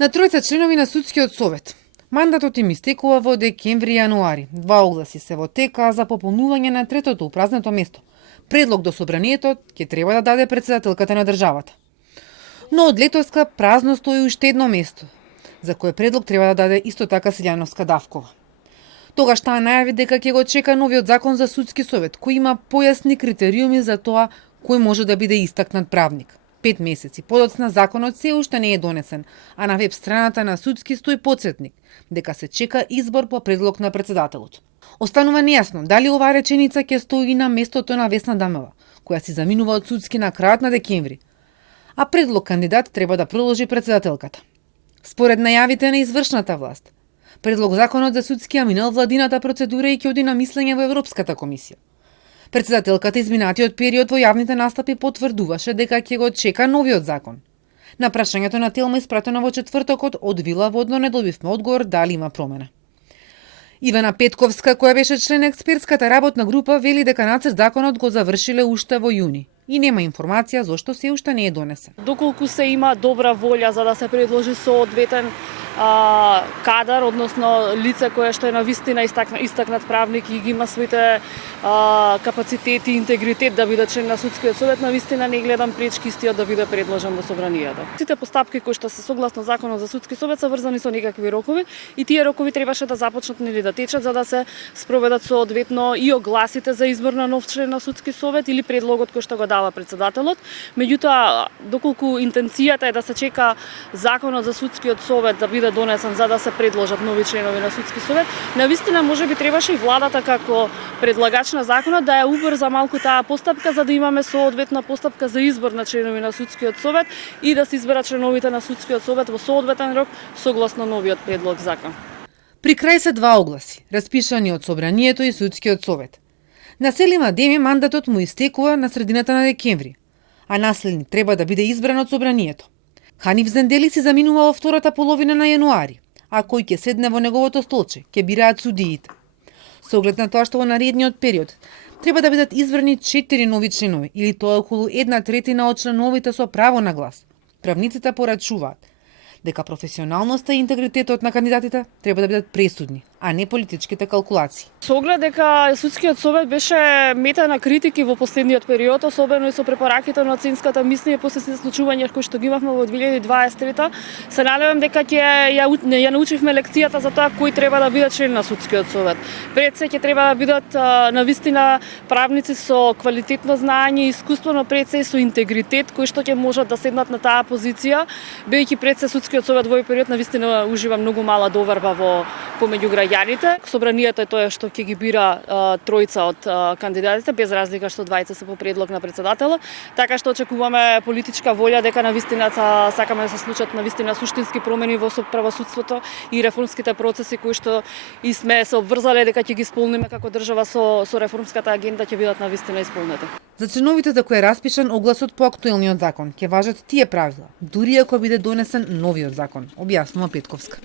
На тројца членови на судскиот совет мандатот им истекува во декември-јануари. 2 огласи се во тека за пополнување на третото упразнето место. Предлог до собранието ќе треба да даде председателката на државата. Но од летоска празно стои уште едно место, за кое предлог треба да даде исто така Силјановска Давкова. Тогаш таа најави дека ќе го чека новиот закон за судски совет, кој има појасни критериуми за тоа кој може да биде истакнат правник. 5 месеци подоцна законот се уште не е донесен, а на веб страната на судски стои потсетник дека се чека избор по предлог на председателот. Останува нејасно дали оваа реченица ќе стои на местото на Весна Дамова, која си заминува од судски на крајот на декември, а предлог кандидат треба да продолжи председателката. Според најавите на извршната власт, предлог законот за судски минал владината процедура и ќе оди на мислење во Европската комисија. Председателката изминатиот период во јавните настапи потврдуваше дека ќе го чека новиот закон. На прашањето на Телма испратено во четвртокот од Вила Водно не добивме одговор дали има промена. Ивана Петковска, која беше член експертската работна група, вели дека нацрт законот го завршиле уште во јуни и нема информација зошто се уште не е донесен. Доколку се има добра волја за да се предложи соодветен кадар, односно лице кое што е навистина истакнат правник и ги има своите капацитети и интегритет да биде член на судскиот совет, навистина не гледам пречки истиот да биде предложен во собранието. Сите постапки кои што се согласно законот за судски совет се врзани со некакви рокови и тие рокови требаше да започнат или да течат за да се спроведат соодветно и огласите за избор на нов член на судски совет или предлогот кој што го дава председателот. Меѓутоа, доколку интенцијата е да се чека законот за судскиот совет да биде донесен за да се предложат нови членови на судски совет, навистина можеби требаше и владата како предлагач на законот да ја убрза малку таа постапка за да имаме соодветна постапка за избор на членови на судскиот совет и да се изберат членовите на судскиот совет во соодветен рок согласно новиот предлог закон. При крај се 2 огласи, распишани од собранието и судскиот совет. На Селим Адеми мандатот му истекува на средината на декември, а наследник треба да биде избран од собранието. Ханиф Зендели си заминува во втората половина на јануари, а кој ќе седне во неговото столче, ќе бираат судиите. Со оглед на тоа што во наредниот период треба да бидат избрани 4 нови членови, или тоа околу 1/3 од членовите со право на глас. Правниците порачуваат дека професионалноста и интегритетот на кандидатите треба да бидат пресудни, а не политичките калкулации. Со оглед дека судскиот совет беше мета на критики во последниот период, особено и со препораките на оценската мисија после случувања кои што ги имавме во 2023, се надевам дека ја научивме лекцијата за тоа кој треба да биде член на судскиот совет. Пред се ќе треба да бидат навистина правници со квалитетно знаење и искуство, но пред се со интегритет кои што ќе можат да седнат на таа позиција, бидејќи пред се судскиот совет во овој период навистина ужива многу мала доверба во помеѓу граѓаните. Собранието е тоа што ќе ги бира тројца од кандидатите, без разлика што двајца се по предлог на председателот, така што очекуваме политичка волја дека навистина сакаме да се случат навистина суштински промени во правосудството и реформските процеси кои што и сме се обврзале дека ќе ги исполниме како држава со реформската агенда ќе бидат навистина исполнети. За членовите за кои е распишан огласот по актуелниот закон ќе важат тие правила, дури ако биде донесен новиот закон, објаснува Петковска.